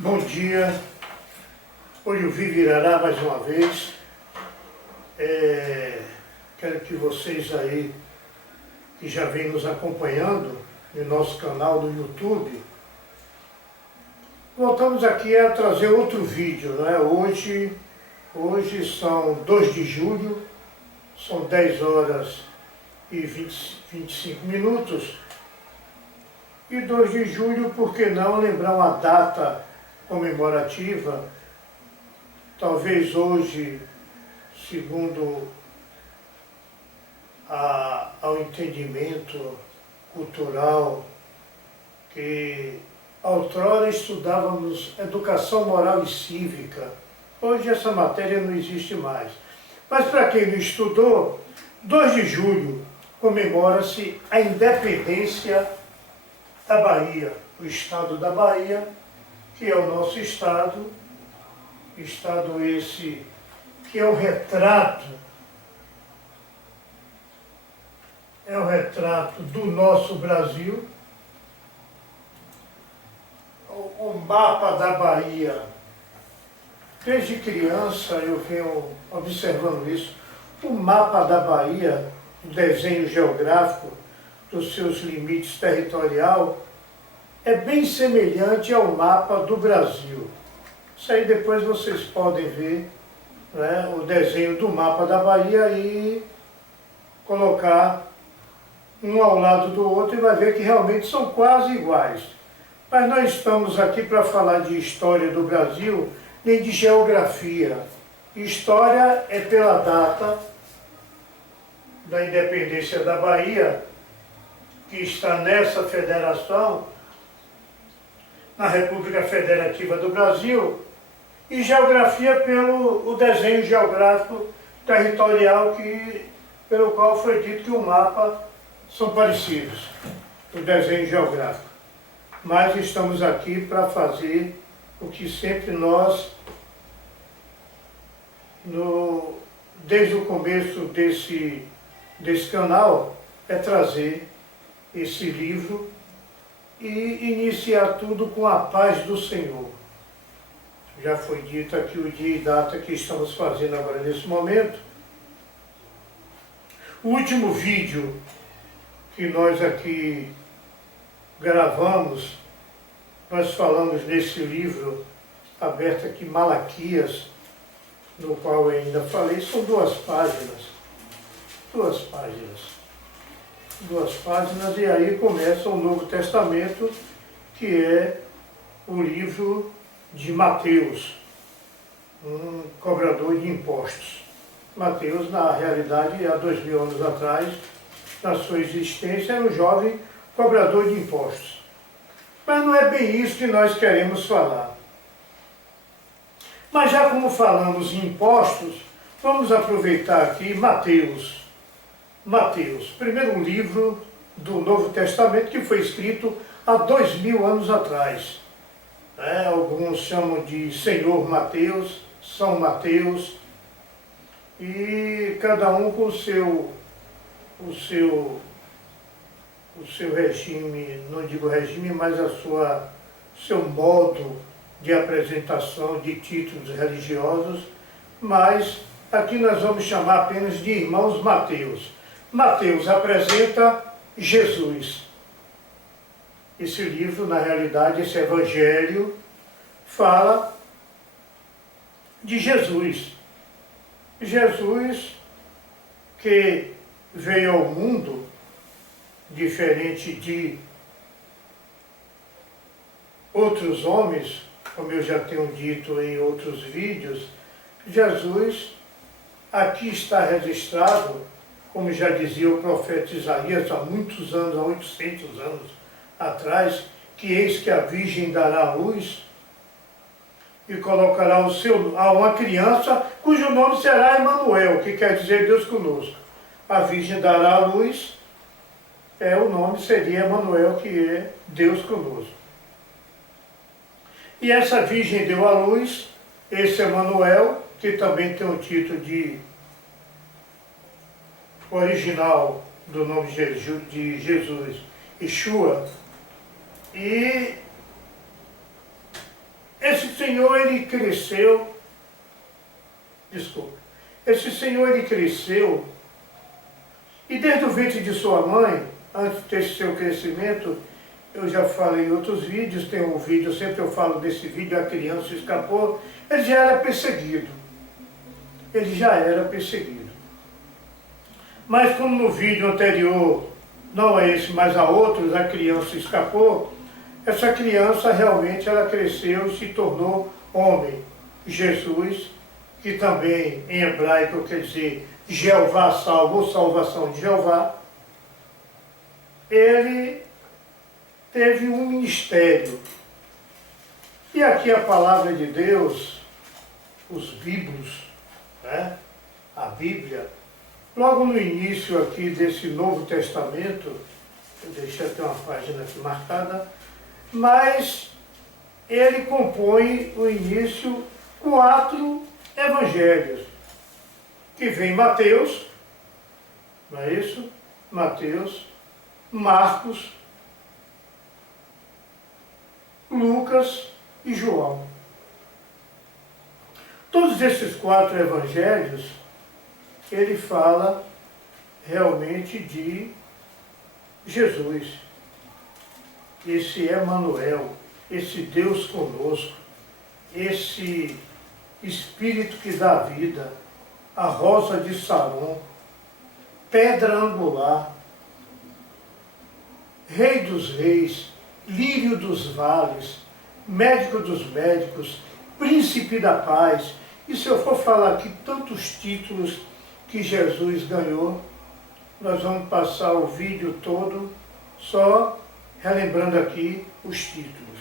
Bom dia, hoje o Vivo Irará mais uma vez. Quero que vocês aí, que já vêm nos acompanhando no nosso canal do YouTube, voltamos aqui a trazer outro vídeo, né? Hoje são 2 de julho, são 10 horas e 25 minutos. E 2 de julho, por que não lembrar uma data comemorativa? Talvez hoje, segundo ao entendimento cultural, que outrora estudávamos educação moral e cívica. Hoje essa matéria não existe mais. Mas para quem não estudou, 2 de julho comemora-se a independência da Bahia, o estado da Bahia, que é o nosso estado esse que é o retrato do nosso Brasil. O mapa da Bahia, desde criança eu venho observando isso, o mapa da Bahia, o desenho geográfico dos seus limites territorial, é bem semelhante ao mapa do Brasil. Isso aí depois vocês podem ver, né, o desenho do mapa da Bahia e colocar um ao lado do outro e vai ver que realmente são quase iguais. Mas nós estamos aqui para falar de história do Brasil, nem de geografia. História é pela data da independência da Bahia, que está nessa federação, na República Federativa do Brasil, e geografia pelo o desenho geográfico territorial pelo qual foi dito que o mapa são parecidos, o desenho geográfico. Mas estamos aqui para fazer o que sempre nós, desde o começo desse canal, é trazer esse livro e iniciar tudo com a paz do Senhor. Já foi dito aqui o dia e data que estamos fazendo agora nesse momento. O último vídeo que nós aqui gravamos, nós falamos nesse livro aberto aqui, Malaquias, no qual eu ainda falei, são 2 páginas. 2 páginas, e aí começa o Novo Testamento, que é o livro de Mateus, um cobrador de impostos. Mateus, na realidade, há 2000 anos atrás, na sua existência, era um jovem cobrador de impostos. Mas não é bem isso que nós queremos falar. Mas já como falamos em impostos, vamos aproveitar aqui Mateus, primeiro livro do Novo Testamento, que foi escrito há 2000 anos atrás. Alguns chamam de Senhor Mateus, São Mateus, e cada um com o seu regime, não digo regime, mas seu modo de apresentação de títulos religiosos, mas aqui nós vamos chamar apenas de irmãos Mateus. Mateus apresenta Jesus. Esse livro, na realidade, esse evangelho, fala de Jesus. Jesus que veio ao mundo, diferente de outros homens, como eu já tenho dito em outros vídeos, Jesus, aqui está registrado, como já dizia o profeta Isaías há muitos anos, há 800 anos atrás, que eis que a Virgem dará à luz e colocará a uma criança cujo nome será Emanuel, que quer dizer Deus conosco. A Virgem dará à luz, o nome seria Emanuel, que é Deus conosco. E essa Virgem deu à luz esse Emanuel, que também tem o título de original do nome de Jesus, Yeshua, e esse senhor, ele cresceu, esse senhor, ele cresceu, e desde o ventre de sua mãe, antes desse seu crescimento, eu já falei em outros vídeos, tem um vídeo, sempre eu falo desse vídeo, a criança escapou, ele já era perseguido. Ele já era perseguido. Mas como no vídeo anterior, não é esse, mas há outros, a criança escapou, essa criança realmente ela cresceu e se tornou homem. Jesus, que também em hebraico quer dizer Jeová salvo, ou salvação de Jeová, ele teve um ministério. E aqui a palavra de Deus, os Bíblios, né? A Bíblia, logo no início aqui desse Novo Testamento, eu deixei até uma página aqui marcada, mas ele compõe o início 4 evangelhos, que vem Mateus, não é isso? Mateus, Marcos, Lucas e João. Todos esses 4 evangelhos, ele fala realmente de Jesus, esse Emanuel, esse Deus conosco, esse Espírito que dá vida, a rosa de Saron, pedra angular, Rei dos reis, lírio dos vales, médico dos médicos, príncipe da paz. E se eu for falar aqui tantos títulos que Jesus ganhou, nós vamos passar o vídeo todo só relembrando aqui os títulos.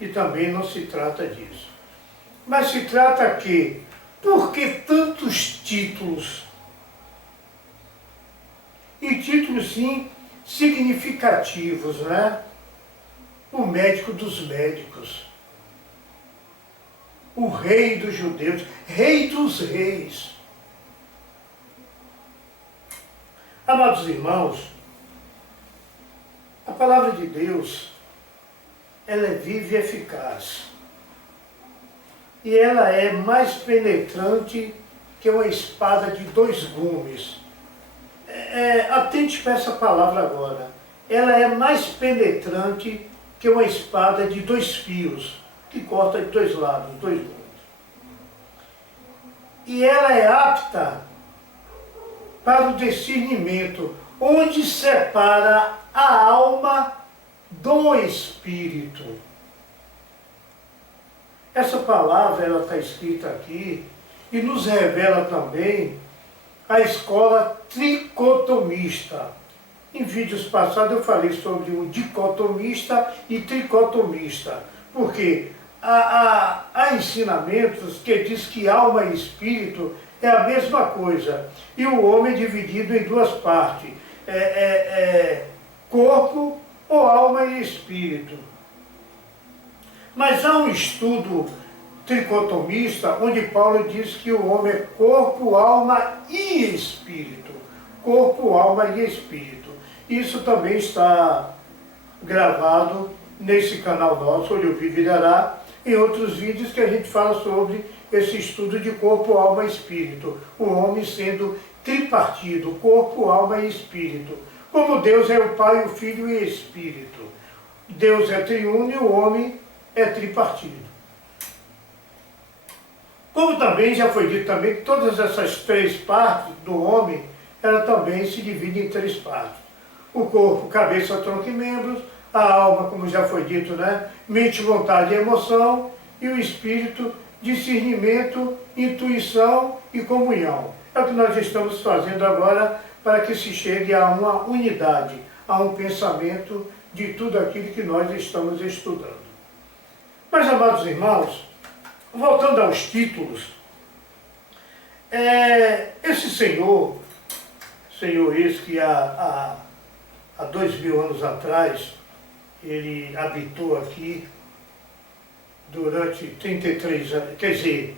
E também não se trata disso. Mas se trata que, por que tantos títulos? E títulos, sim, significativos, né? O médico dos médicos, o rei dos judeus, rei dos reis. Amados irmãos, a palavra de Deus, ela é viva e eficaz. E ela é mais penetrante que uma espada de 2 gumes. Atente para essa palavra agora. Ela é mais penetrante que uma espada de 2 fios, que corta de 2 lados, 2 gumes. E ela é apta para o discernimento, onde separa a alma do espírito. Essa palavra ela está escrita aqui e nos revela também a escola tricotomista. Em vídeos passados eu falei sobre o dicotomista e tricotomista, porque há ensinamentos que diz que alma e espírito é a mesma coisa, e o homem é dividido em 2 partes, corpo ou alma e espírito. Mas há um estudo tricotomista onde Paulo diz que o homem é corpo, alma e espírito. Corpo, alma e espírito. Isso também está gravado nesse canal nosso, Olho Vivo e Dará, em outros vídeos que a gente fala sobre esse estudo de corpo, alma e espírito. O homem sendo tripartido, corpo, alma e espírito. Como Deus é o Pai, o Filho e o Espírito. Deus é triuno e o homem é tripartido. Como também já foi dito também que todas essas 3 partes do homem, ela também se divide em 3 partes. O corpo, cabeça, tronco e membros, a alma, como já foi dito, né? Mente, vontade e emoção, e o espírito, discernimento, intuição e comunhão. É o que nós estamos fazendo agora para que se chegue a uma unidade, a um pensamento de tudo aquilo que nós estamos estudando. Mas, amados irmãos, voltando aos títulos, esse Senhor esse que há 2000 anos atrás, ele habitou aqui durante 33 anos, quer dizer,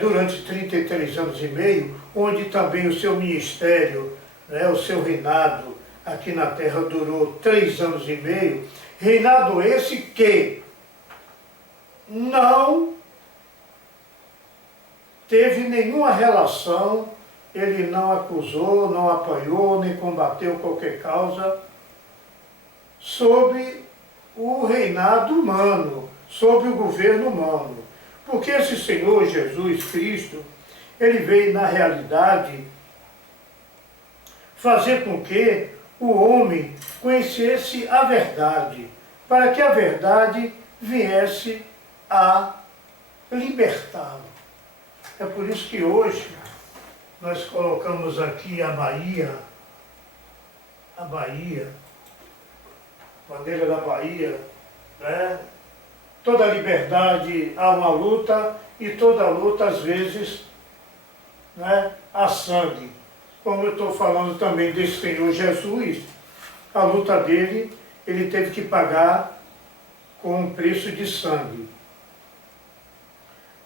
durante 33 anos e meio, onde também o seu ministério, né, o seu reinado aqui na terra durou 3 anos e meio, reinado esse que não teve nenhuma relação, ele não acusou, não apoiou, nem combateu qualquer causa sobre o reinado humano, sobre o governo humano. Porque esse Senhor Jesus Cristo, ele veio na realidade fazer com que o homem conhecesse a verdade, para que a verdade viesse a libertá-lo. É por isso que hoje nós colocamos aqui a bandeira da Bahia, né? Toda liberdade há uma luta e toda luta às vezes, né, há sangue. Como eu estou falando também desse Senhor Jesus, a luta dele, ele teve que pagar com um preço de sangue.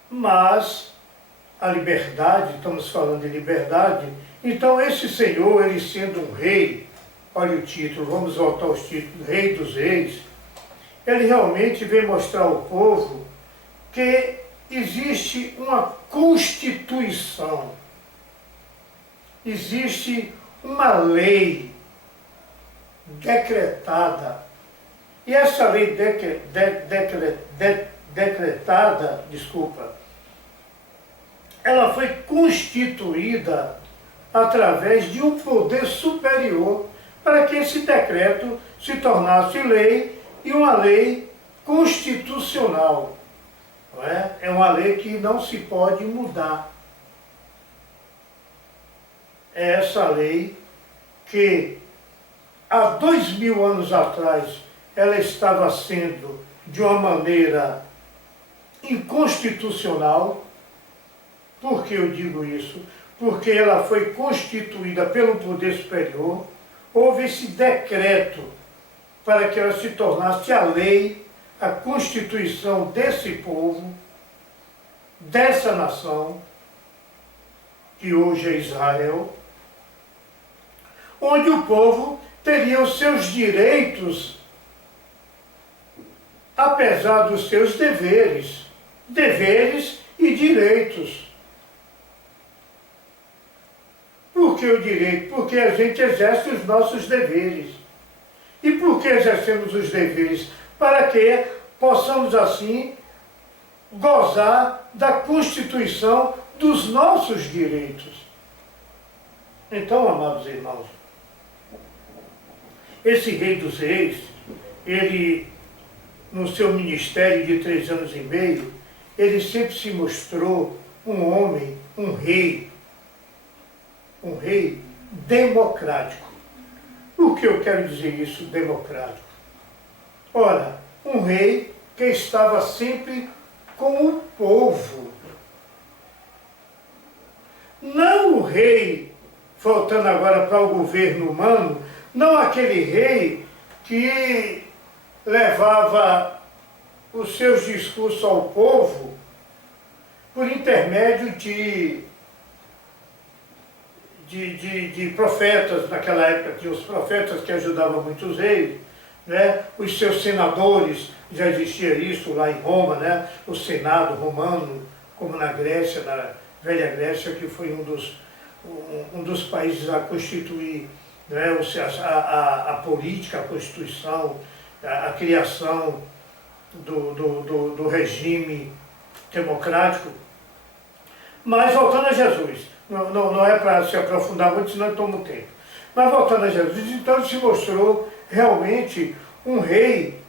Mas a liberdade, estamos falando de liberdade, então esse Senhor, ele sendo um rei, olha o título, vamos voltar aos títulos, Rei dos Reis, ele realmente veio mostrar ao povo que existe uma constituição, existe uma lei decretada, e essa lei decretada, ela foi constituída através de um poder superior para que esse decreto se tornasse lei e uma lei constitucional. Não é? É uma lei que não se pode mudar. É essa lei que há 2000 anos atrás ela estava sendo de uma maneira inconstitucional. Por que eu digo isso? Porque ela foi constituída pelo poder superior, houve esse decreto para que ela se tornasse a lei, a constituição desse povo, dessa nação, que hoje é Israel, onde o povo teria os seus direitos, apesar dos seus deveres e direitos. Por que o direito? Porque a gente exerce os nossos deveres. E por que exercemos os deveres? Para que possamos, assim, gozar da constituição dos nossos direitos. Então, amados irmãos, esse Rei dos Reis, ele, no seu ministério de 3 anos e meio, ele sempre se mostrou um homem, um rei democrático. O que eu quero dizer isso, democrático? Ora, um rei que estava sempre com o povo. Não o rei, voltando agora para o governo humano, não aquele rei que levava os seus discursos ao povo por intermédio de profetas. Naquela época tinha os profetas que ajudavam muitos reis, né? Os seus senadores, já existia isso lá em Roma, né? O Senado romano, como na Grécia, na velha Grécia, que foi um dos países a constituir, né? a política, a Constituição, a criação do regime democrático. Mas voltando a Jesus, não é para se aprofundar muito, senão eu tomo tempo. Mas voltando a Jesus, então ele se mostrou realmente um rei,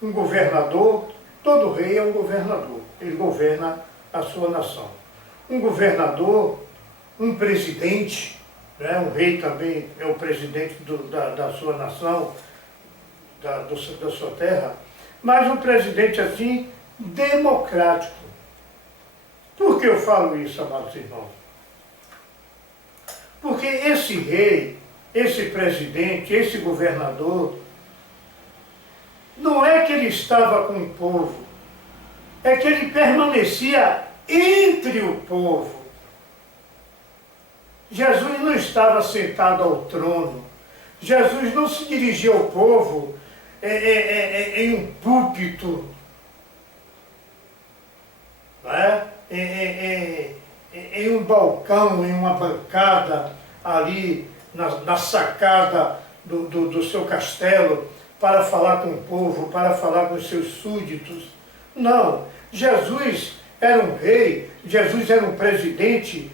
um governador. Todo rei é um governador, ele governa a sua nação. Um governador, um presidente, né? Um rei também é o presidente da sua nação, da sua terra, mas um presidente assim, democrático. Por que eu falo isso, amados irmãos? Porque esse rei, esse presidente, esse governador, não é que ele estava com o povo, é que ele permanecia entre o povo. Jesus não estava sentado ao trono, Jesus não se dirigia ao povo em um púlpito, em um balcão, em uma bancada, ali na sacada do seu castelo, para falar com o povo, para falar com os seus súditos. Não, Jesus era um rei, Jesus era um presidente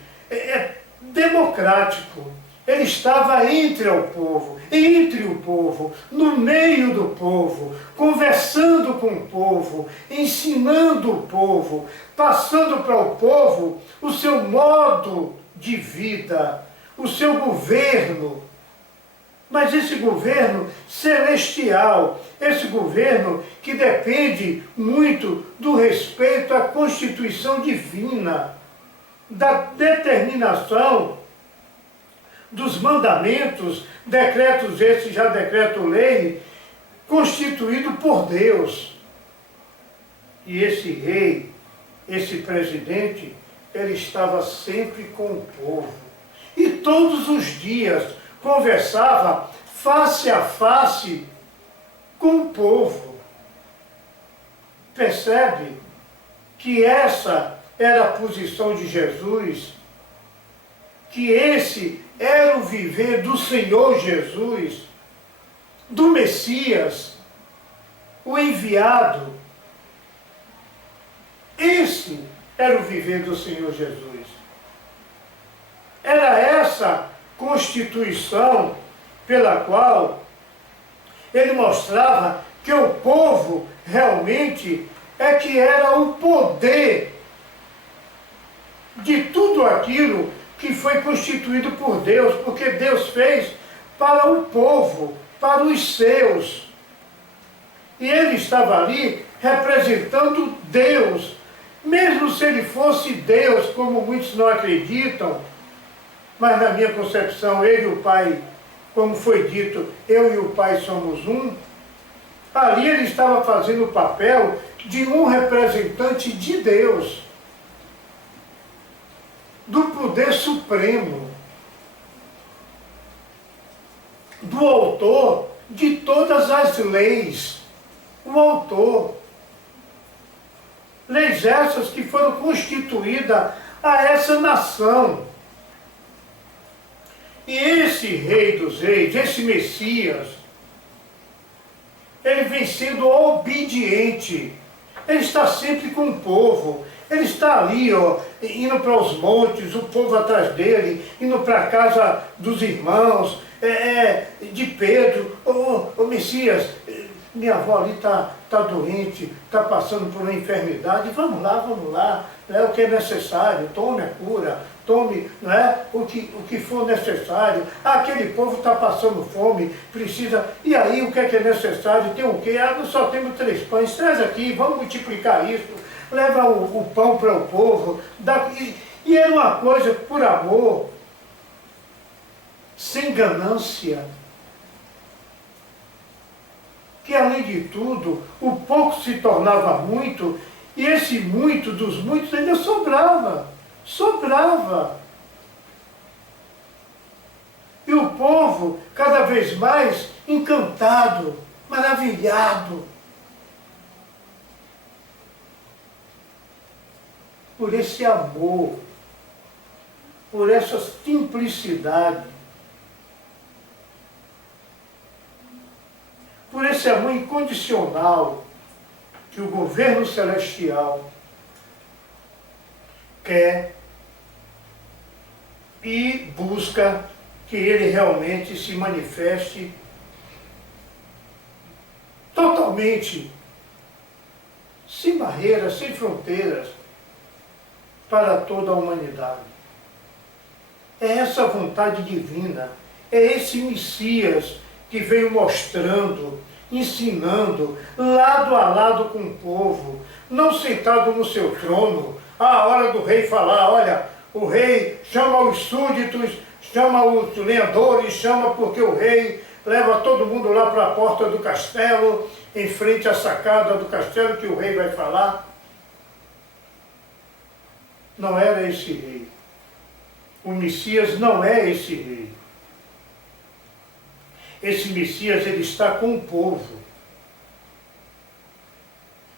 democrático. Ele estava entre o povo, no meio do povo, conversando com o povo, ensinando o povo, passando para o povo o seu modo de vida, o seu governo. Mas esse governo celestial, esse governo que depende muito do respeito à Constituição divina, da determinação dos mandamentos, decretos esses, já decreto-lei, constituído por Deus. E esse rei, esse presidente, ele estava sempre com o povo. E todos os dias conversava face a face com o povo. Percebe que essa era a posição de Jesus, que esse era o viver do Senhor Jesus, do Messias, o enviado. Esse era o viver do Senhor Jesus. Era essa constituição pela qual ele mostrava que o povo realmente é que era o poder de tudo aquilo que foi constituído por Deus, porque Deus fez para o povo, para os seus. E ele estava ali representando Deus, mesmo se ele fosse Deus, como muitos não acreditam, mas na minha concepção, ele e o Pai, como foi dito, eu e o Pai somos um. Ali ele estava fazendo o papel de um representante de Deus, do poder supremo, do autor de todas as leis, o autor. Leis essas que foram constituídas a essa nação. E esse Rei dos Reis, esse Messias, ele vem sendo obediente. Ele está sempre com o povo. Ele está ali, indo para os montes, o povo atrás dele, indo para a casa dos irmãos, de Pedro. Ô Messias, minha avó ali está doente, está passando por uma enfermidade. Vamos lá, o que é necessário, tome a cura, tome o que for necessário. Aquele povo está passando fome, precisa. E aí, o que é necessário? Tem o quê? Nós só temos 3 pães, traz aqui, vamos multiplicar isso. Leva o pão para o povo. E era uma coisa por amor, sem ganância. Que além de tudo, o pouco se tornava muito, e esse muito dos muitos ainda sobrava. E o povo cada vez mais encantado, maravilhado por esse amor, por essa simplicidade, por esse amor incondicional que o governo celestial quer e busca que ele realmente se manifeste totalmente, sem barreiras, sem fronteiras, para toda a humanidade. É essa vontade divina, é esse Messias que veio mostrando, ensinando, lado a lado com o povo, não sentado no seu trono, a hora do rei falar, olha, o rei chama os súditos, chama os lenhadores, chama porque o rei leva todo mundo lá para a porta do castelo, em frente à sacada do castelo que o rei vai falar. Não era esse rei. O Messias não é esse rei. Esse Messias, ele está com o povo.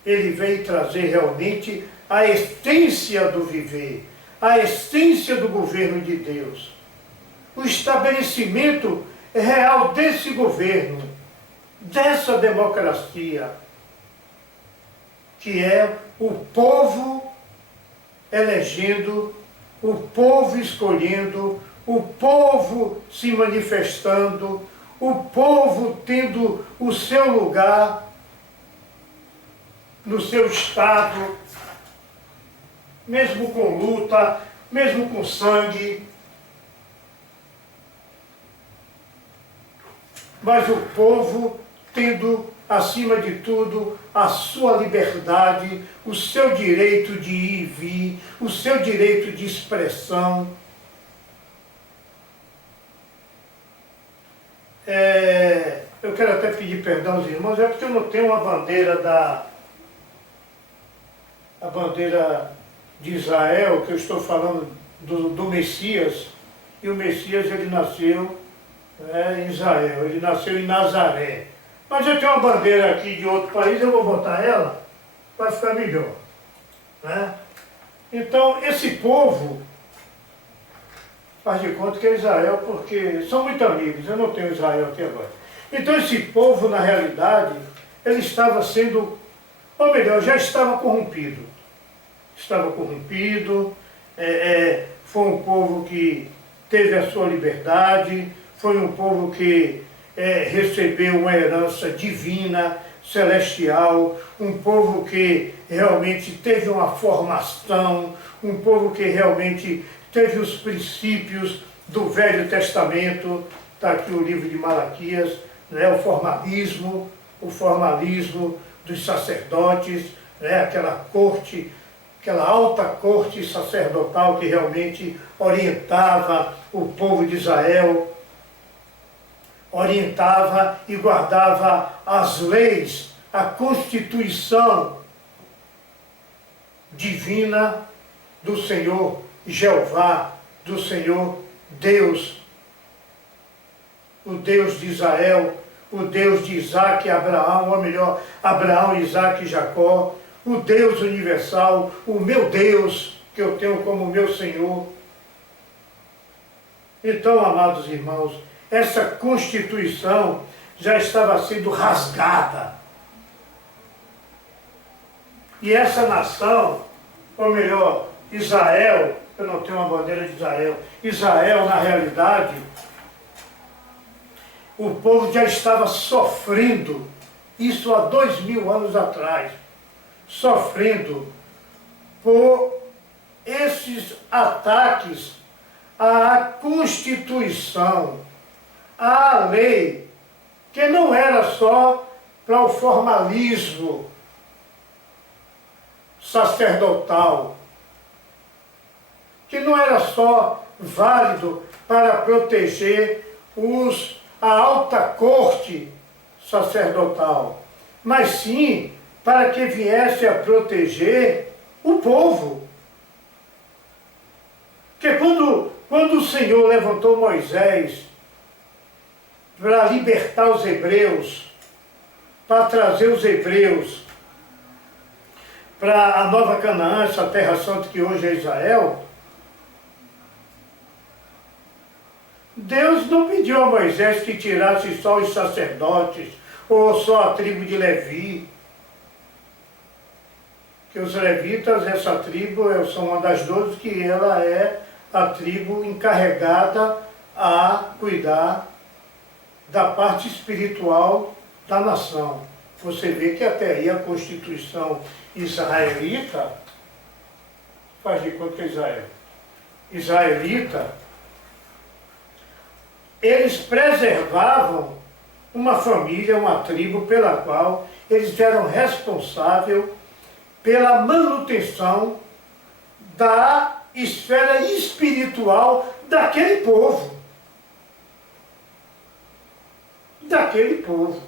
Ele veio trazer realmente a essência do viver, a essência do governo de Deus, o estabelecimento real desse governo, dessa democracia, que é o povo elegendo, o povo escolhendo, o povo se manifestando, o povo tendo o seu lugar no seu estado, mesmo com luta, mesmo com sangue. Mas o povo tendo, acima de tudo, a sua liberdade, o seu direito de ir e vir, o seu direito de expressão. Eu quero até pedir perdão aos irmãos, é porque eu não tenho uma bandeira a bandeira de Israel, que eu estou falando do Messias, e o Messias ele nasceu em Israel, ele nasceu em Nazaré. Mas eu tenho uma bandeira aqui de outro país, eu vou botar ela, vai ficar melhor. Né? Então, esse povo faz de conta que é Israel, porque são muito amigos, eu não tenho Israel aqui agora. Então, esse povo, na realidade, ele estava sendo, ou melhor, já estava corrompido. Estava corrompido, foi um povo que teve a sua liberdade, foi um povo que recebeu uma herança divina, celestial, um povo que realmente teve uma formação, um povo que realmente teve os princípios do Velho Testamento. Está aqui o livro de Malaquias, né, o formalismo dos sacerdotes, né, aquela corte, aquela alta corte sacerdotal que realmente orientava o povo de Israel, orientava e guardava as leis, a Constituição divina do Senhor Jeová, do Senhor Deus, o Deus de Israel, o Deus de Isaac e Abraão, ou melhor, Abraão, Isaac e Jacó, o Deus universal, o meu Deus, que eu tenho como meu Senhor. Então, amados irmãos, essa Constituição já estava sendo rasgada. E essa nação, ou melhor, Israel, eu não tenho uma bandeira de Israel, Israel, na realidade, o povo já estava sofrendo, isso há 2000 anos atrás, sofrendo por esses ataques à Constituição, à lei, que não era só para o formalismo sacerdotal, que não era só válido para proteger a alta corte sacerdotal, mas sim para que viesse a proteger o povo. Porque quando o Senhor levantou Moisés para libertar os hebreus, para trazer os hebreus para a Nova Canaã, essa terra santa que hoje é Israel, Deus não pediu a Moisés que tirasse só os sacerdotes ou só a tribo de Levi. Que os levitas, essa tribo, são uma das 12, que ela é a tribo encarregada a cuidar da parte espiritual da nação. Você vê que até aí a Constituição israelita faz de conta que é Israel. Israelita, eles preservavam uma família, uma tribo pela qual eles eram responsáveis pela manutenção da esfera espiritual daquele povo. Daquele povo.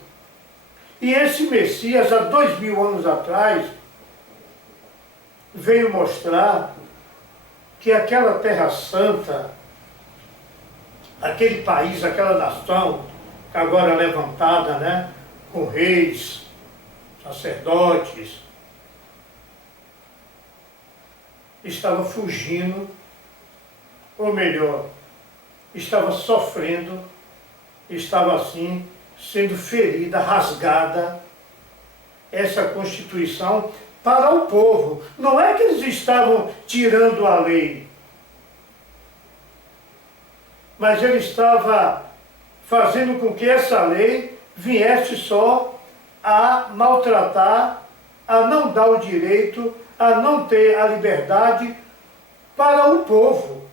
E esse Messias, há 2000 anos atrás, veio mostrar que aquela terra santa, aquele país, aquela nação, que agora é levantada, né, com reis, sacerdotes, estava fugindo, ou melhor, estava sofrendo, estava assim, sendo ferida, rasgada, essa Constituição para o povo. Não é que eles estavam tirando a lei, mas ele estava fazendo com que essa lei viesse só a maltratar, a não dar o direito, a não ter a liberdade para o povo.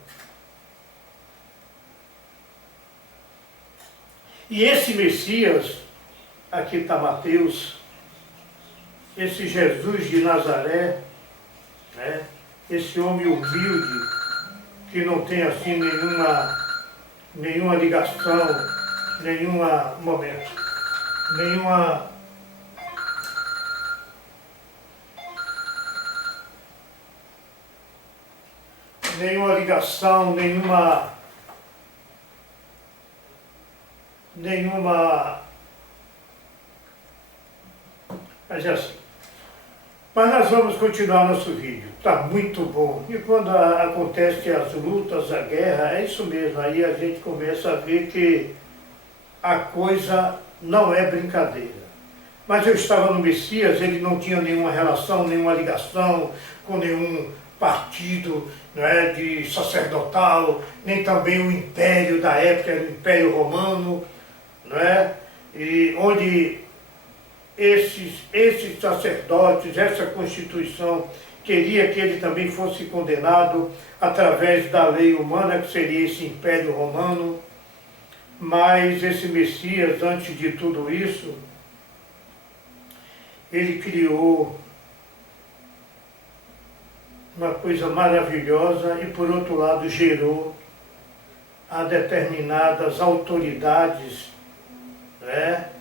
E esse Messias, aqui está Mateus, esse Jesus de Nazaré, né? Esse homem humilde, que não tem assim nenhuma ligação, nenhuma ligação, mas é assim. Mas nós vamos continuar nosso vídeo, está muito bom. E quando acontecem as lutas, a guerra, é isso mesmo, aí a gente começa a ver que a coisa não é brincadeira. Mas eu estava no Messias, ele não tinha nenhuma relação, nenhuma ligação com nenhum partido, não é, de sacerdotal, nem também o império da época, era o Império Romano, não é? E onde esses sacerdotes, essa Constituição, queria que ele também fosse condenado através da lei humana, que seria esse Império Romano. Mas esse Messias, antes de tudo isso, ele criou uma coisa maravilhosa e, por outro lado, gerou a determinadas autoridades, né?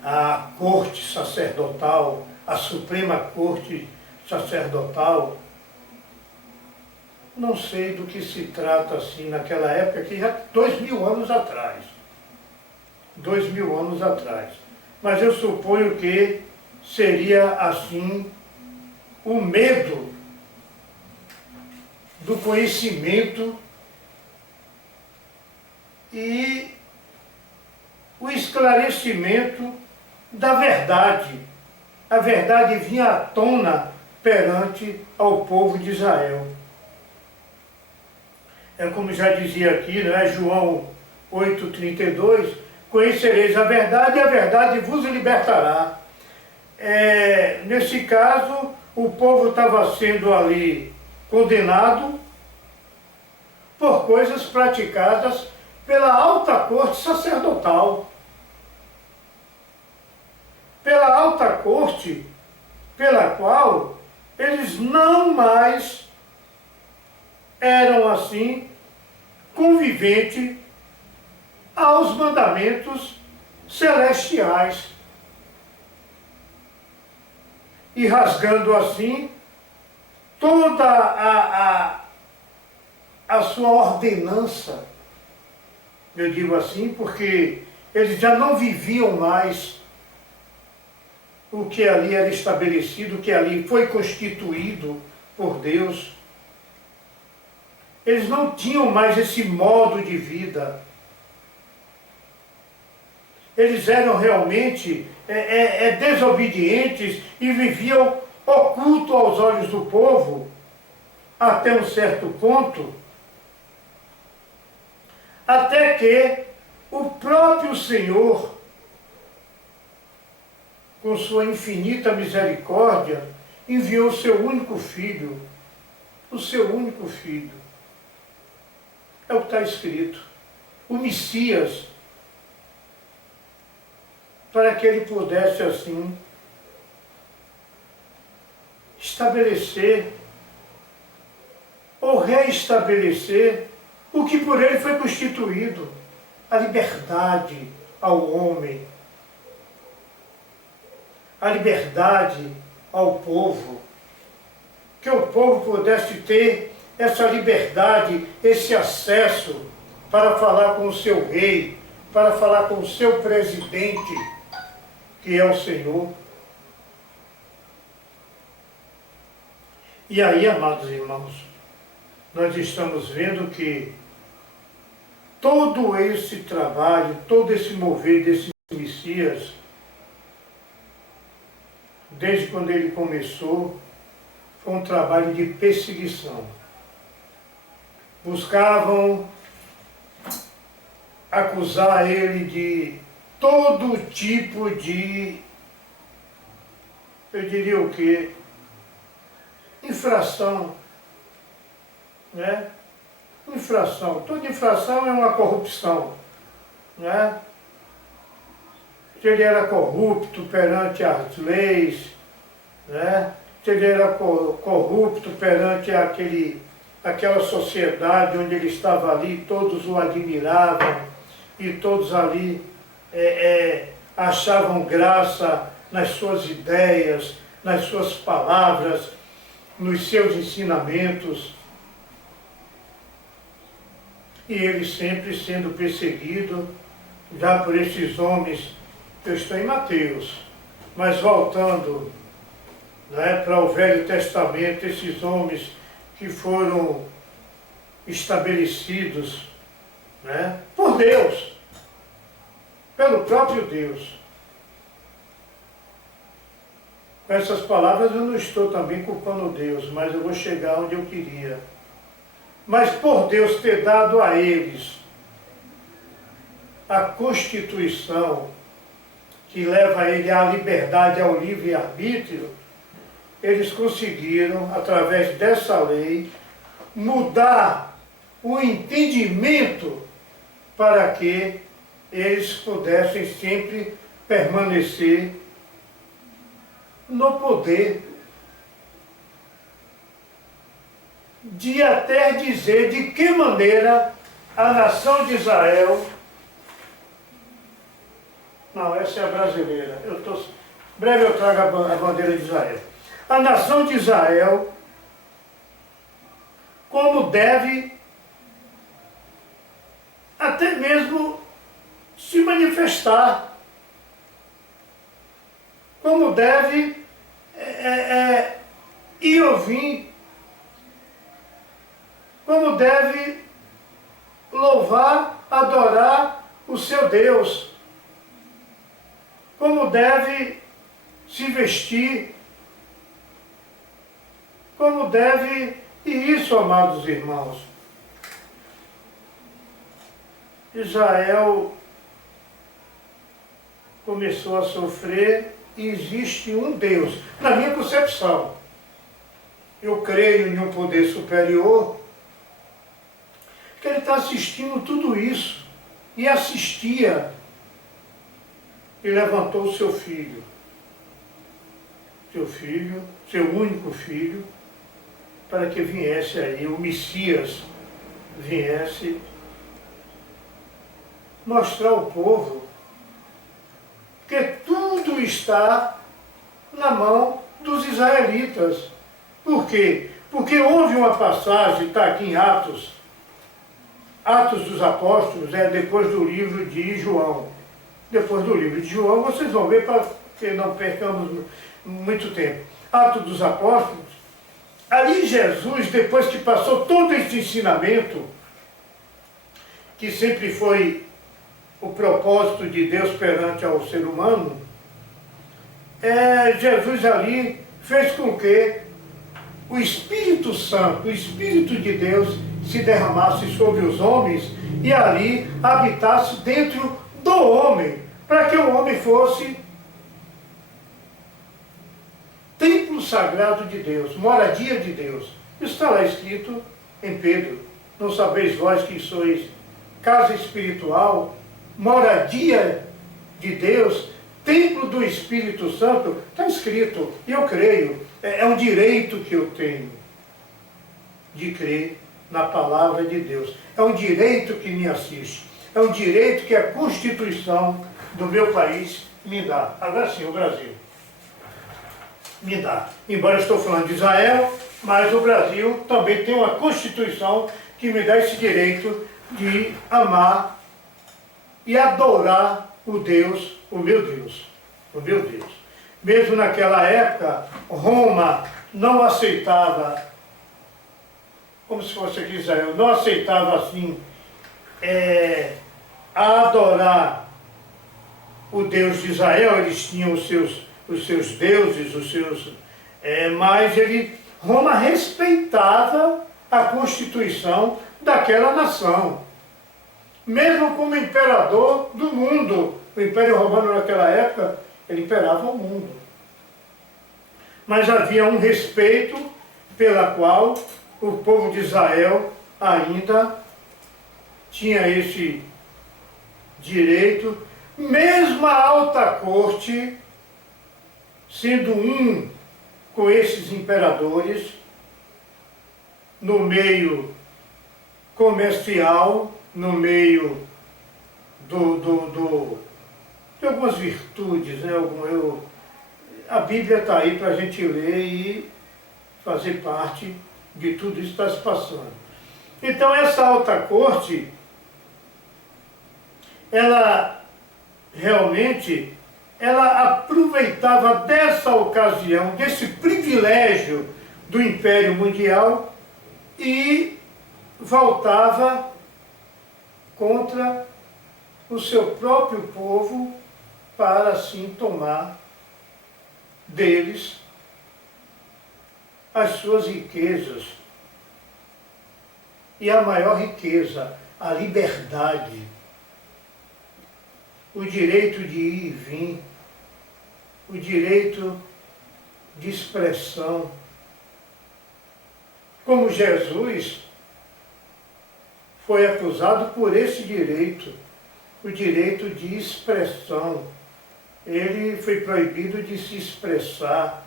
A corte sacerdotal, a Suprema Corte Sacerdotal. Não sei do que se trata assim naquela época, que já 2000 anos atrás. 2000 anos atrás. Mas eu suponho que seria assim o medo do conhecimento e o esclarecimento da verdade. A verdade vinha à tona perante ao povo de Israel. É como já dizia aqui, né, João 8,32, conhecereis a verdade e a verdade vos libertará. Nesse caso, o povo estava sendo ali condenado por coisas praticadas pela alta corte sacerdotal. Pela alta corte, pela qual eles não mais eram assim conviventes aos mandamentos celestiais. E rasgando assim toda a sua ordenança, eu digo assim, porque eles já não viviam mais o que ali era estabelecido, o que ali foi constituído por Deus. Eles não tinham mais esse modo de vida. Eles eram realmente desobedientes e viviam oculto aos olhos do povo, até um certo ponto, até que o próprio Senhor, com sua infinita misericórdia, enviou o seu único filho, o seu único filho. É o que está escrito, o Messias, para que ele pudesse assim estabelecer ou reestabelecer o que por ele foi constituído, a liberdade ao homem, a liberdade ao povo, que o povo pudesse ter essa liberdade, esse acesso para falar com o seu rei, para falar com o seu presidente, que é o Senhor. E aí, amados irmãos, nós estamos vendo que todo esse trabalho, todo esse mover desse Messias, desde quando ele começou, foi um trabalho de perseguição. Buscavam acusar ele de todo tipo de, eu diria o quê? Infração, né? Infração. Toda infração é uma corrupção, né? Se ele era corrupto perante as leis, né? Se ele era corrupto perante aquela sociedade onde ele estava ali, todos o admiravam e todos ali achavam graça nas suas ideias, nas suas palavras, nos seus ensinamentos. E ele sempre sendo perseguido, já por esses homens. Eu estou em Mateus, mas voltando, né, para o Velho Testamento, esses homens que foram estabelecidos, né, por Deus, pelo próprio Deus. Com essas palavras eu não estou também culpando Deus, mas eu vou chegar onde eu queria. Mas por Deus ter dado a eles a Constituição que leva ele à liberdade, ao livre-arbítrio, eles conseguiram, através dessa lei, mudar o entendimento para que eles pudessem sempre permanecer no poder, de até dizer de que maneira a nação de Israel... Não, essa é a brasileira. Breve eu trago a bandeira de Israel. A nação de Israel, como deve até mesmo se manifestar, como deve ir ou vir, como deve louvar, adorar o seu Deus, como deve se vestir, como deve... E isso, amados irmãos, Israel começou a sofrer e existe um Deus. Na minha concepção, eu creio em um poder superior, que ele está assistindo tudo isso, e assistia, e levantou o seu filho, seu único filho, para que viesse aí, o Messias viesse mostrar ao povo que tudo está na mão dos israelitas. Por quê? Porque houve uma passagem, está aqui em Atos dos Apóstolos, depois do livro de João. Depois do livro de João, vocês vão ver, para que não percamos muito tempo. Atos dos Apóstolos, ali Jesus, depois que passou todo esse ensinamento, que sempre foi o propósito de Deus perante ao ser humano, Jesus ali fez com que o Espírito Santo, o Espírito de Deus, se derramasse sobre os homens e ali habitasse dentro do homem, para que o homem fosse templo sagrado de Deus, moradia de Deus. Isso está lá escrito em Pedro. Não sabeis vós que sois casa espiritual, moradia de Deus, templo do Espírito Santo? Está escrito, e eu creio, é um direito que eu tenho de crer na palavra de Deus. É um direito que me assiste. É um direito que a Constituição do meu país me dá. Agora sim, o Brasil me dá. Embora eu estou falando de Israel, mas o Brasil também tem uma Constituição que me dá esse direito de amar e adorar o Deus, o meu Deus, o meu Deus. Mesmo naquela época, Roma não aceitava como se fosse aqui Israel, não aceitava assim adorar o Deus de Israel, eles tinham os seus deuses, mas Roma respeitava a constituição daquela nação. Mesmo como imperador do mundo, o Império Romano naquela época, ele imperava o mundo. Mas havia um respeito pela qual o povo de Israel ainda tinha esse direito, mesmo a alta corte, sendo um com esses imperadores, no meio comercial, no meio de algumas virtudes, né? A Bíblia está aí para a gente ler e fazer parte de tudo isso que está se passando. Então essa alta corte, ela realmente, ela aproveitava dessa ocasião, desse privilégio do Império Mundial e voltava contra o seu próprio povo para assim tomar deles as suas riquezas. E a maior riqueza, a liberdade, o direito de ir e vir, o direito de expressão. Como Jesus foi acusado por esse direito, o direito de expressão. Ele foi proibido de se expressar.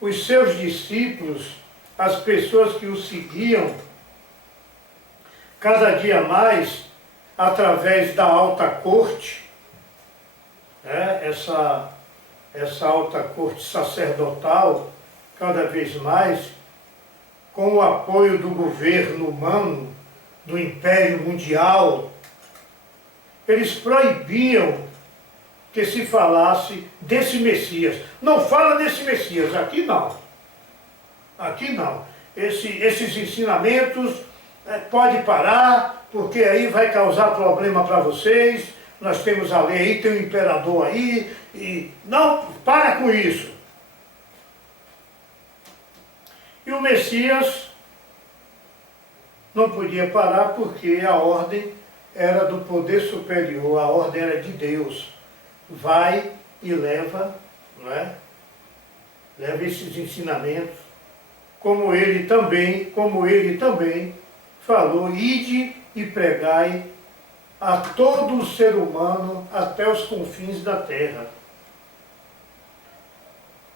Os seus discípulos, as pessoas que o seguiam, cada dia mais, através da alta corte, essa alta corte sacerdotal, cada vez mais, com o apoio do governo humano, do Império Mundial, eles proibiam que se falasse desse Messias. Não fala desse Messias, aqui não. Aqui não. Esses ensinamentos pode parar, porque aí vai causar problema para vocês. Nós temos a lei aí, tem o imperador aí, e não, para com isso. E o Messias não podia parar porque a ordem era do poder superior, a ordem era de Deus. Vai e leva, não é? Leva esses ensinamentos, como ele também falou, ide e pregai a todo o ser humano até os confins da terra.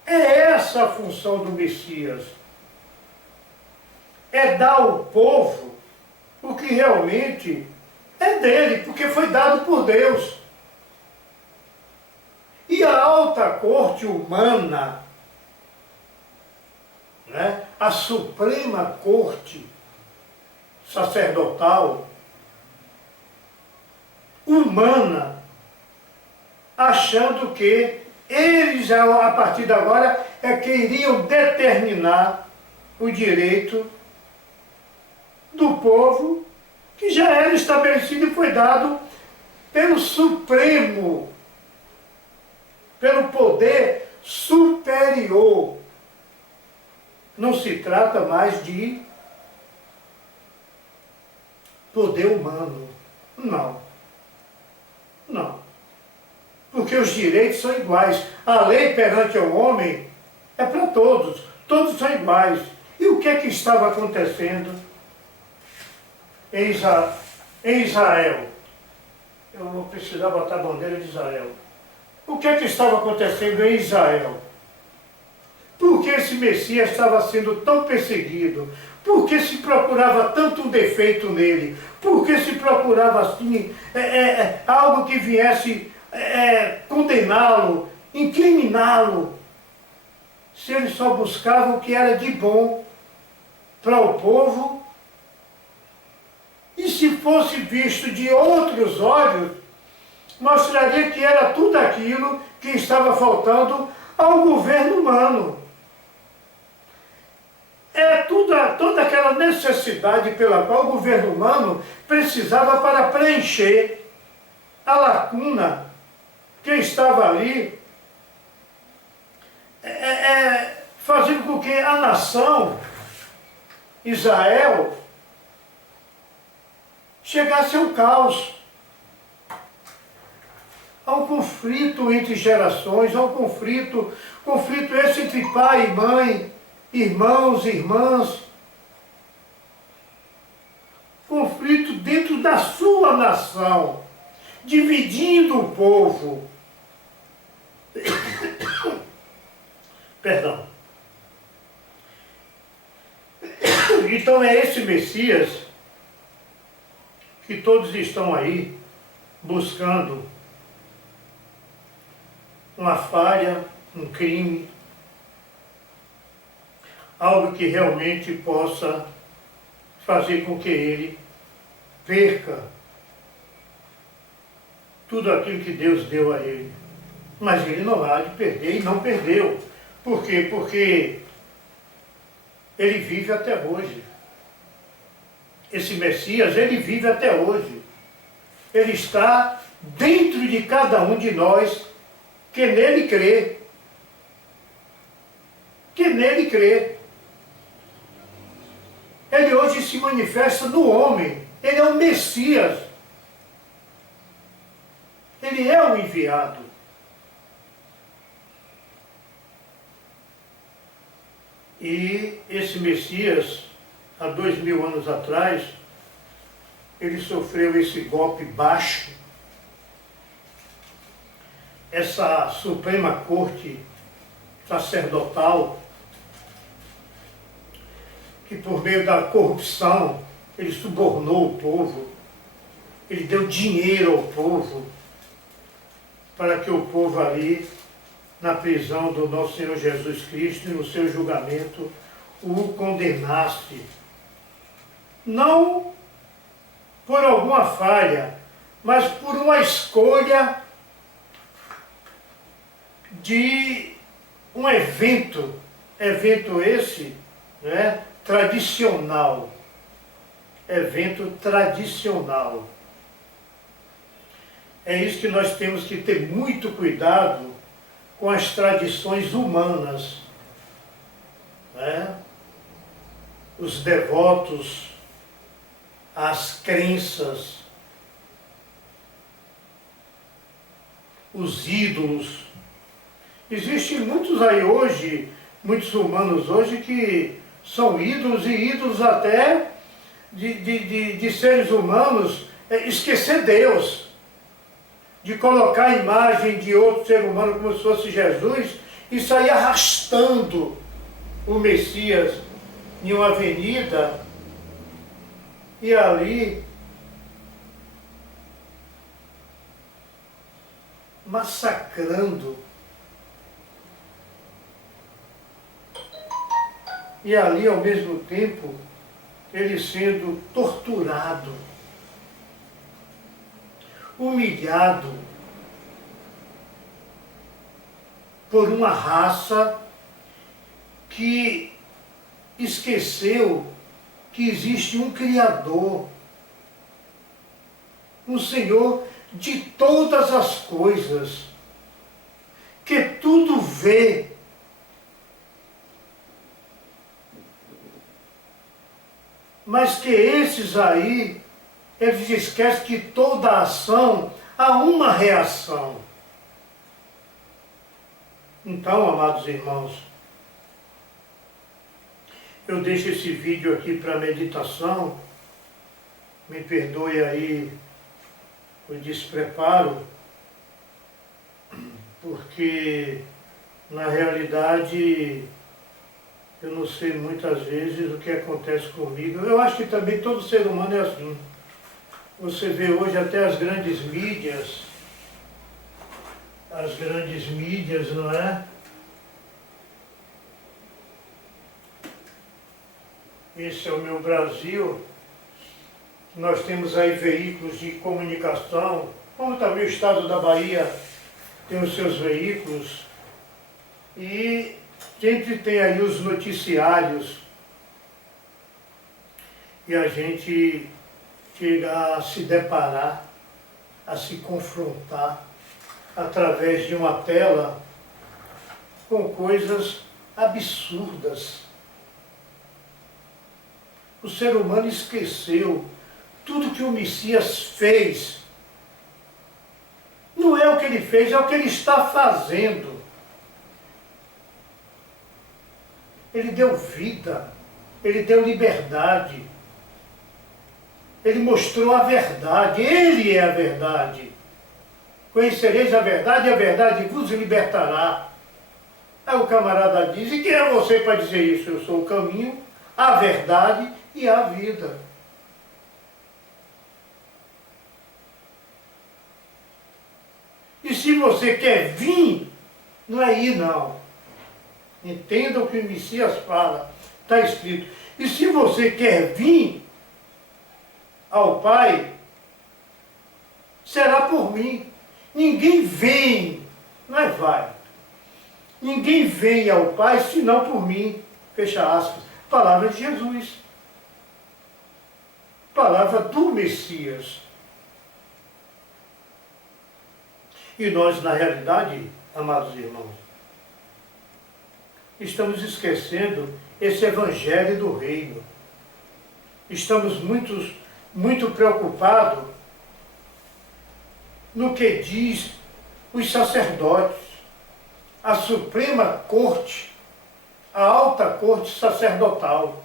É essa a função do Messias. É dar ao povo o que realmente é dele, porque foi dado por Deus. E a alta corte humana, né, a suprema corte sacerdotal, humana, achando que eles, a partir de agora, que iriam determinar o direito do povo, que já era estabelecido e foi dado pelo Supremo, pelo poder superior. Não se trata mais de poder humano. Não. Não. Porque os direitos são iguais. A lei perante o homem é para todos. Todos são iguais. E o que é que estava acontecendo em Israel? Eu vou precisar botar a bandeira de Israel. O que é que estava acontecendo em Israel? Por que esse Messias estava sendo tão perseguido? Por que se procurava tanto um defeito nele? Por que se procurava assim, algo que viesse condená-lo, incriminá-lo? Se ele só buscava o que era de bom para o povo, e se fosse visto de outros olhos, mostraria que era tudo aquilo que estava faltando ao governo humano. toda aquela necessidade pela qual o governo humano precisava para preencher a lacuna que estava ali, fazendo com que a nação Israel chegasse ao caos, a um conflito entre gerações, a um conflito esse entre pai e mãe, irmãos e irmãs, conflito dentro da sua nação, dividindo o povo. Perdão. Então é esse Messias que todos estão aí buscando uma falha, um crime, algo que realmente possa fazer com que ele perca tudo aquilo que Deus deu a ele. Mas ele não há de perder e não perdeu. Por quê? Porque ele vive até hoje. Esse Messias, ele vive até hoje. Ele está dentro de cada um de nós que nele crê. Que nele crê. Ele hoje se manifesta no homem. Ele é o Messias. Ele é o enviado. E esse Messias, há 2000 anos atrás, ele sofreu esse golpe baixo, essa Suprema Corte sacerdotal, que por meio da corrupção, ele subornou o povo, ele deu dinheiro ao povo, para que o povo ali, na prisão do nosso Senhor Jesus Cristo e no seu julgamento, o condenasse. Não por alguma falha, mas por uma escolha de um evento esse, né, tradicional. Evento tradicional. É isso que nós temos que ter muito cuidado com as tradições humanas, né? Os devotos, as crenças, os ídolos. Existem muitos aí hoje, muitos humanos hoje que são ídolos e ídolos até de seres humanos esquecer Deus, de colocar a imagem de outro ser humano como se fosse Jesus e sair arrastando o Messias em uma avenida e ali massacrando e ali ao mesmo tempo ele sendo torturado, humilhado por uma raça que esqueceu que existe um Criador, um Senhor de todas as coisas, que tudo vê, mas que esses aí, eles esquecem que toda ação há uma reação. Então, amados irmãos, eu deixo esse vídeo aqui para meditação. Me perdoe aí o despreparo, porque na realidade eu não sei muitas vezes o que acontece comigo. Eu acho que também todo ser humano é assim. Você vê hoje até as grandes mídias, não é? Esse é o meu Brasil. Nós temos aí veículos de comunicação, como também o estado da Bahia tem os seus veículos, e sempre tem aí os noticiários e a gente chega a se deparar, a se confrontar através de uma tela com coisas absurdas. O ser humano esqueceu tudo que o Messias fez. Não é o que ele fez, é o que ele está fazendo. Ele deu vida, ele deu liberdade. Ele mostrou a verdade, ele é a verdade. Conhecereis a verdade e a verdade vos libertará. Aí o camarada diz, e quem é você para dizer isso? Eu sou o caminho, a verdade e a vida. E se você quer vir, não é ir não. Entenda o que o Messias fala, está escrito. E se você quer vir ao Pai, será por mim. Ninguém vem, não é vai. Ninguém vem ao Pai senão por mim. Fecha aspas. Palavra de Jesus. Palavra do Messias. E nós, na realidade, amados irmãos, estamos esquecendo esse evangelho do reino. Estamos muito preocupados no que diz os sacerdotes, a Suprema Corte, a Alta Corte Sacerdotal,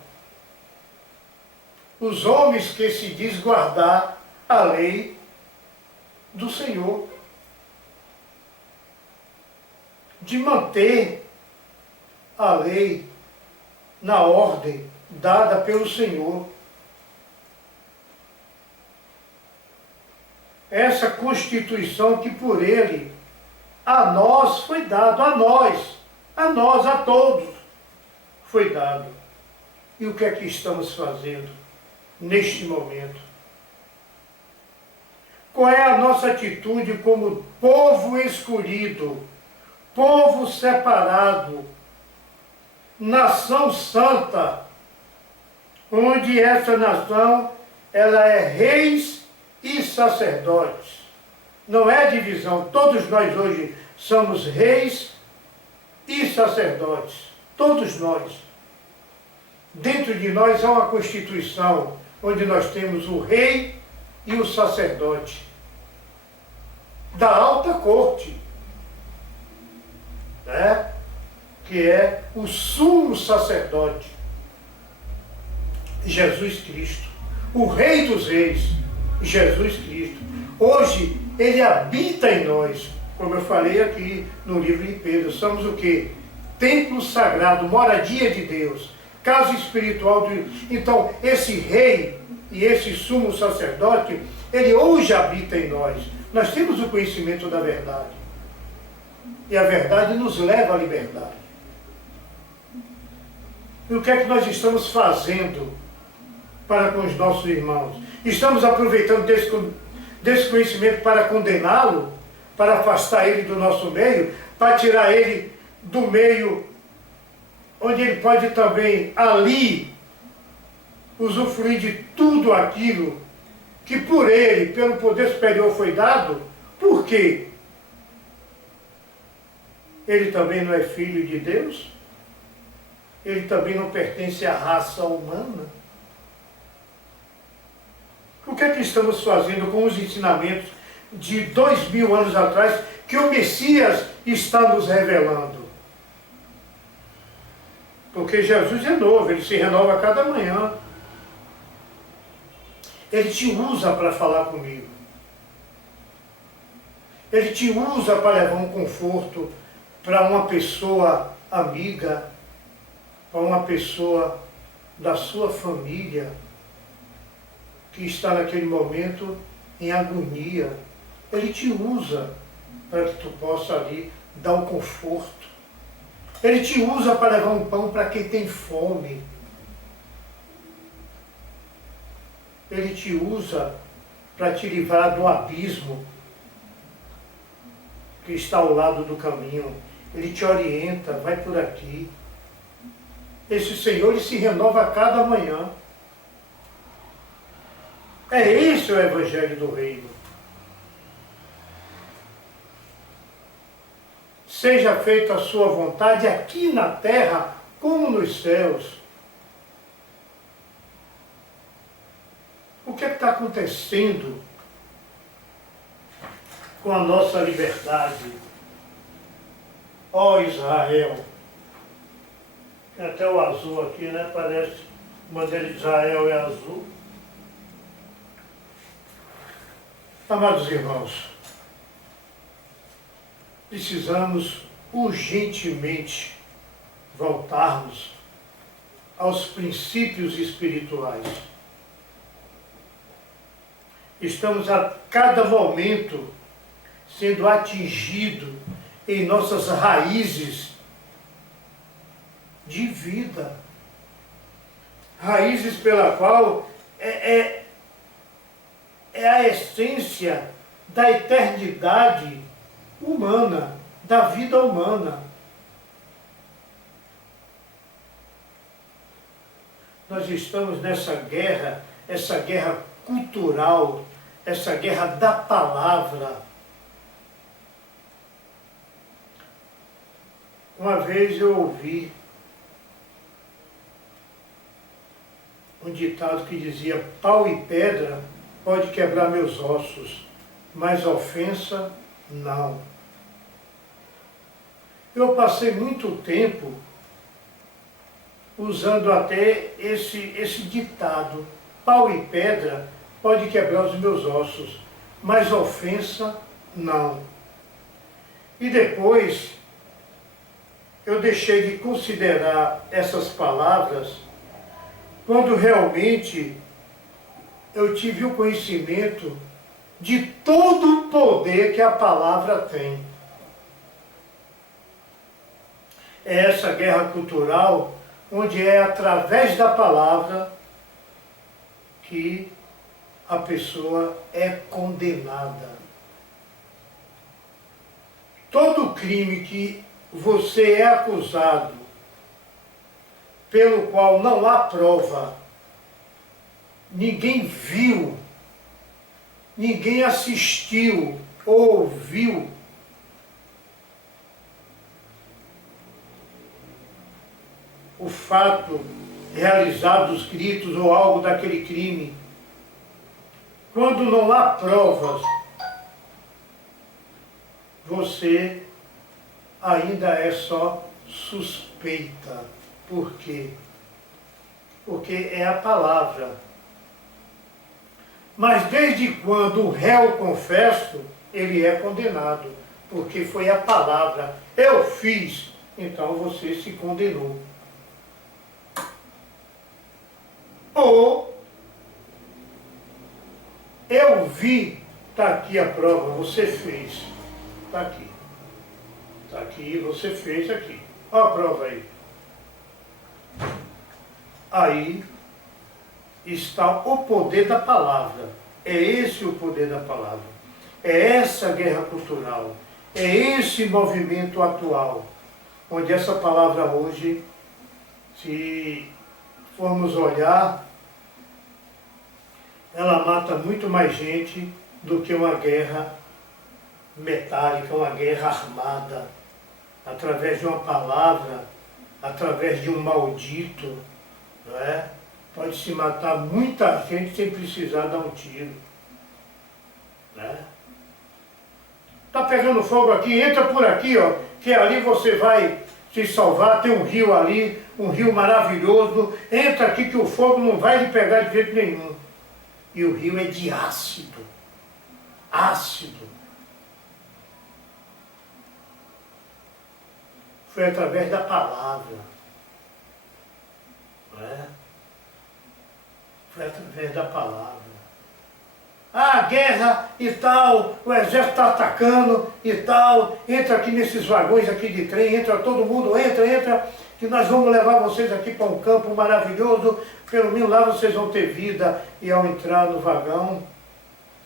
os homens que se diz guardar a lei do Senhor, de manter a lei na ordem dada pelo Senhor. Essa Constituição que por Ele, a nós foi dado, a nós, a todos, foi dado. E o que é que estamos fazendo neste momento? Qual é a nossa atitude como povo escolhido, povo separado, nação santa, onde essa nação, ela é reis e sacerdotes. Não é divisão, todos nós hoje somos reis e sacerdotes, todos nós. Dentro de nós há uma Constituição, onde nós temos o rei e o sacerdote, da alta corte, né? Que é o sumo sacerdote, Jesus Cristo, o Rei dos Reis, Jesus Cristo. Hoje, Ele habita em nós, como eu falei aqui no livro de Pedro. Somos o quê? Templo sagrado, moradia de Deus, casa espiritual de... Então, esse Rei e esse sumo sacerdote, Ele hoje habita em nós. Nós temos o conhecimento da verdade. E a verdade nos leva à liberdade. E o que é que nós estamos fazendo para com os nossos irmãos? Estamos aproveitando desse conhecimento para condená-lo, para afastar ele do nosso meio, para tirar ele do meio onde ele pode também ali usufruir de tudo aquilo que por ele, pelo poder superior foi dado. Por quê? Ele também não é filho de Deus? Ele também não pertence à raça humana? O que é que estamos fazendo com os ensinamentos de 2000 anos atrás que o Messias está nos revelando? Porque Jesus é novo, Ele se renova a cada manhã. Ele te usa para falar comigo. Ele te usa para levar um conforto para uma pessoa amiga, para uma pessoa da sua família, que está naquele momento em agonia. Ele te usa para que tu possa ali dar um conforto. Ele te usa para levar um pão para quem tem fome. Ele te usa para te livrar do abismo que está ao lado do caminho. Ele te orienta, vai por aqui. Esse Senhor, Ele se renova a cada manhã. É esse o Evangelho do Reino. Seja feita a sua vontade aqui na terra como nos céus. O que está acontecendo com a nossa liberdade? Ó Israel. Tem até o azul aqui, né? Parece que a bandeira de Israel é azul. Amados irmãos, precisamos urgentemente voltarmos aos princípios espirituais. Estamos a cada momento sendo atingidos em nossas raízes de vida. Raízes pela qual é a essência da eternidade humana, da vida humana. Nós estamos nessa guerra, essa guerra cultural, essa guerra da palavra. Uma vez eu ouvi um ditado que dizia: pau e pedra pode quebrar meus ossos, mas ofensa não. Eu passei muito tempo usando até esse ditado: pau e pedra pode quebrar os meus ossos, mas ofensa não. E depois eu deixei de considerar essas palavras quando realmente eu tive o conhecimento de todo o poder que a palavra tem. É essa guerra cultural onde é através da palavra que a pessoa é condenada. Todo crime que você é acusado, pelo qual não há prova, ninguém viu, ninguém assistiu, ouviu, o fato realizado, os gritos ou algo daquele crime, quando não há provas, você ainda é só suspeita. Por quê? Porque é a palavra. Mas desde quando o réu confesso, ele é condenado, porque foi a palavra. Eu fiz, então você se condenou. Ou eu vi, está aqui a prova, você fez. Está aqui. Está aqui, você fez aqui. Olha a prova aí. Aí está o poder da palavra. É esse o poder da palavra. É essa guerra cultural. É esse movimento atual, onde essa palavra hoje, se formos olhar, ela mata muito mais gente do que uma guerra metálica, uma guerra armada, através de uma palavra, através de um maldito, não é? Pode se matar muita gente sem precisar dar um tiro, né? Tá pegando fogo aqui, entra por aqui, ó, que ali você vai se salvar, tem um rio ali, um rio maravilhoso, entra aqui que o fogo não vai lhe pegar de jeito nenhum. E o rio é de ácido, ácido. Foi através da palavra, não é? Foi através da palavra. Ah, guerra e tal, o exército está atacando e tal, entra aqui nesses vagões aqui de trem, entra todo mundo, entra, que nós vamos levar vocês aqui para um campo maravilhoso, pelo menos lá vocês vão ter vida. E ao entrar no vagão,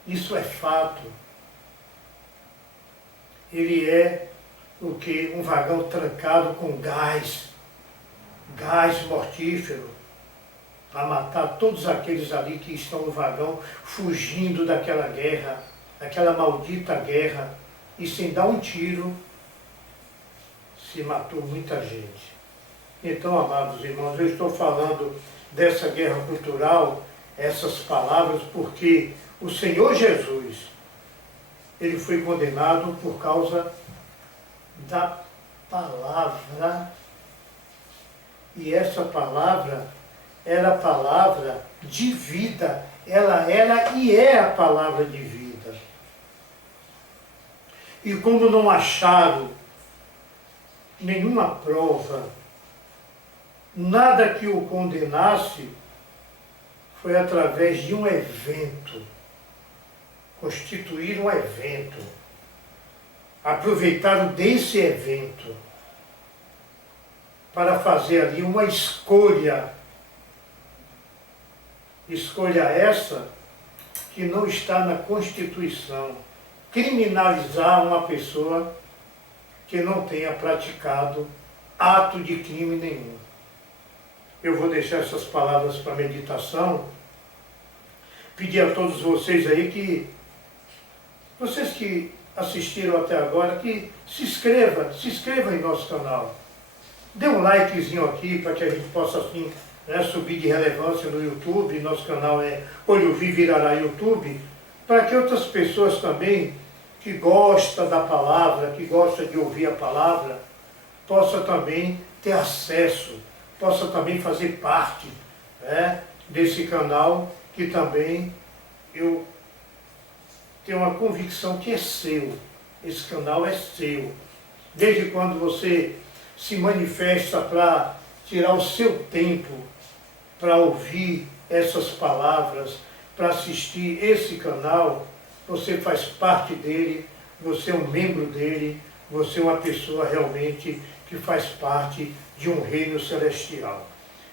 isso é fato. Ele é o que? Um vagão trancado com gás mortífero. a matar todos aqueles ali que estão no vagão, fugindo daquela guerra, daquela maldita guerra, e sem dar um tiro, se matou muita gente. Então, amados irmãos, eu estou falando dessa guerra cultural, essas palavras, porque o Senhor Jesus, ele foi condenado por causa da palavra, e essa palavra era a palavra de vida, ela era e é a palavra de vida. E como não acharam nenhuma prova, nada que o condenasse, foi através de um evento, constituir um evento, aproveitaram desse evento para fazer ali uma escolha essa que não está na Constituição, criminalizar uma pessoa que não tenha praticado ato de crime nenhum. Eu vou deixar essas palavras para meditação, pedir a todos vocês aí que, vocês que assistiram até agora, que se inscreva em nosso canal. Dê um likezinho aqui para que a gente possa assim, né, subir de relevância no YouTube. Nosso canal é Olho Vivo Irará YouTube, para que outras pessoas também que gostam da palavra, que gostam de ouvir a palavra, possa também ter acesso, possa também fazer parte, né, desse canal, que também eu tenho uma convicção que é seu. Esse canal é seu. Desde quando você se manifesta para tirar o seu tempo para ouvir essas palavras, para assistir esse canal, você faz parte dele, você é um membro dele, você é uma pessoa realmente que faz parte de um reino celestial.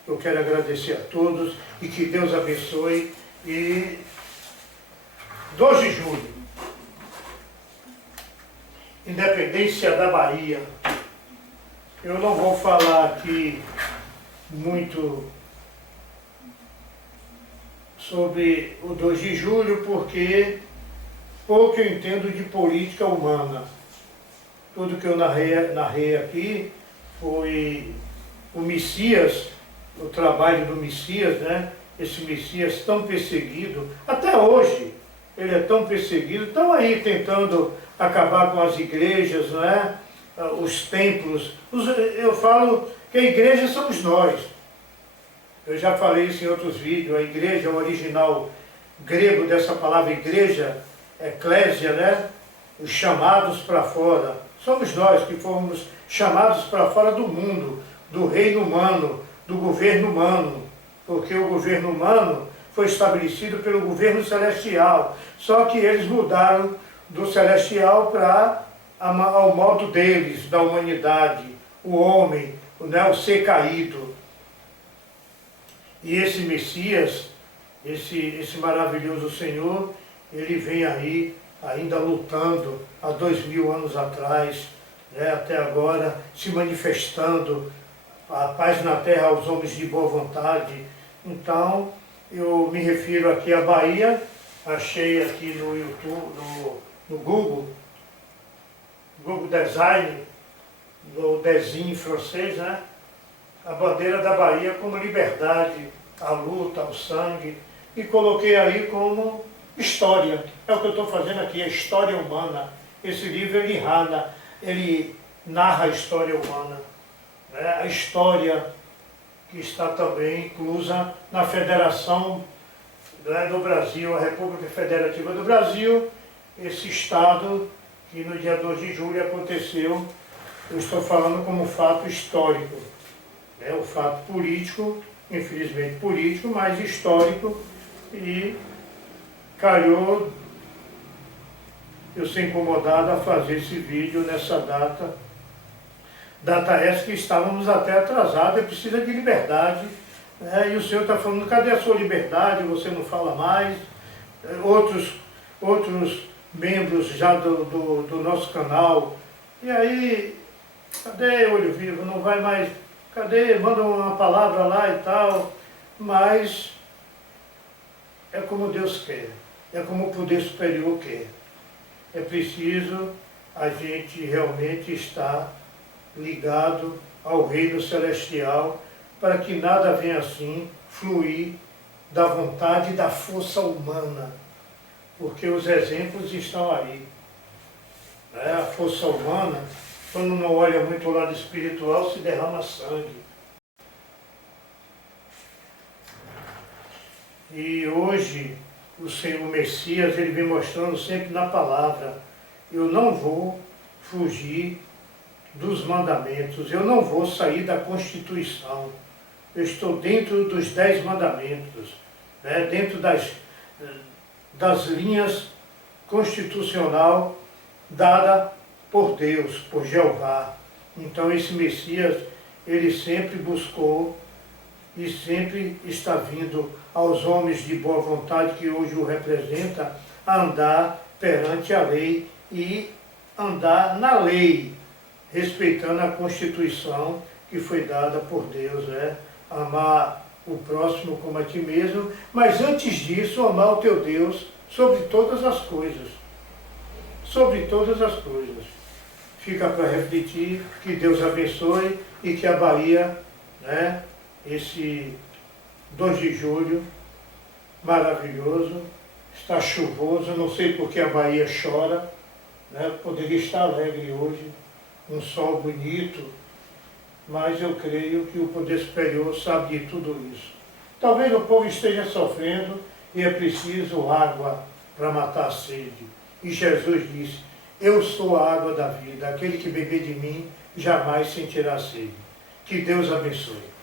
Eu quero agradecer a todos e que Deus abençoe. E 2 de julho, Independência da Bahia. Eu não vou falar aqui muito sobre o 2 de julho, porque pouco eu entendo de política humana. Tudo que eu narrei aqui foi o Messias, o trabalho do Messias, né? Esse Messias tão perseguido, até hoje ele é tão perseguido, estão aí tentando acabar com as igrejas, né? Os templos. Eu falo que a igreja somos nós. Eu já falei isso em outros vídeos. A igreja, o original grego dessa palavra igreja, eclésia, né? Os chamados para fora. Somos nós que fomos chamados para fora do mundo, do reino humano, do governo humano, porque o governo humano foi estabelecido pelo governo celestial, só que eles mudaram do celestial para ao modo deles, da humanidade, o homem, né, o ser caído. E esse Messias, esse maravilhoso Senhor, ele vem aí ainda lutando há 2000 anos atrás, né, até agora, se manifestando a paz na terra aos homens de boa vontade. Então, eu me refiro aqui à Bahia, achei aqui no YouTube, no Google Design, no desenho francês, né? A bandeira da Bahia como liberdade, a luta, o sangue, e coloquei aí como história. É o que eu estou fazendo aqui, a história humana. Esse livro ele narra a história humana, né? A história que está também inclusa na Federação, né, do Brasil, a República Federativa do Brasil, esse Estado que no dia 2 de julho aconteceu. Eu estou falando como fato histórico, né, o fato político, infelizmente político, mas histórico, e calhou eu ser incomodado a fazer esse vídeo nessa data essa que estávamos até atrasados, precisa de liberdade, né? E o senhor está falando, cadê a sua liberdade, você não fala mais. Outros membros já do nosso canal, e aí, cadê Olho Vivo, não vai mais, cadê, manda uma palavra lá e tal. mas é como Deus quer, é como o poder superior quer. É preciso a gente realmente estar ligado ao reino celestial para que nada venha assim fluir da vontade e da força humana, porque os exemplos estão aí. A força humana, quando não olha muito o lado espiritual, se derrama sangue. E hoje o Senhor Messias, ele vem mostrando sempre na palavra: eu não vou fugir dos mandamentos, eu não vou sair da Constituição, eu estou dentro dos 10 mandamentos, né? Dentro das linhas constitucional dada por Deus, por Jeová. Então esse Messias, ele sempre buscou e sempre está vindo aos homens de boa vontade que hoje o representa a andar perante a lei e andar na lei, respeitando a Constituição que foi dada por Deus, né? Amar o próximo como a ti mesmo, mas antes disso amar o teu Deus sobre todas as coisas. Sobre todas as coisas. Fica para refletir, que Deus abençoe e que a Bahia, né, esse 2 de julho, maravilhoso, está chuvoso, não sei porque a Bahia chora, né, poderia estar alegre hoje, um sol bonito, mas eu creio que o poder superior sabe de tudo isso. Talvez o povo esteja sofrendo e é preciso água para matar a sede. E Jesus disse: eu sou a água da vida, aquele que beber de mim jamais sentirá sede. Que Deus abençoe.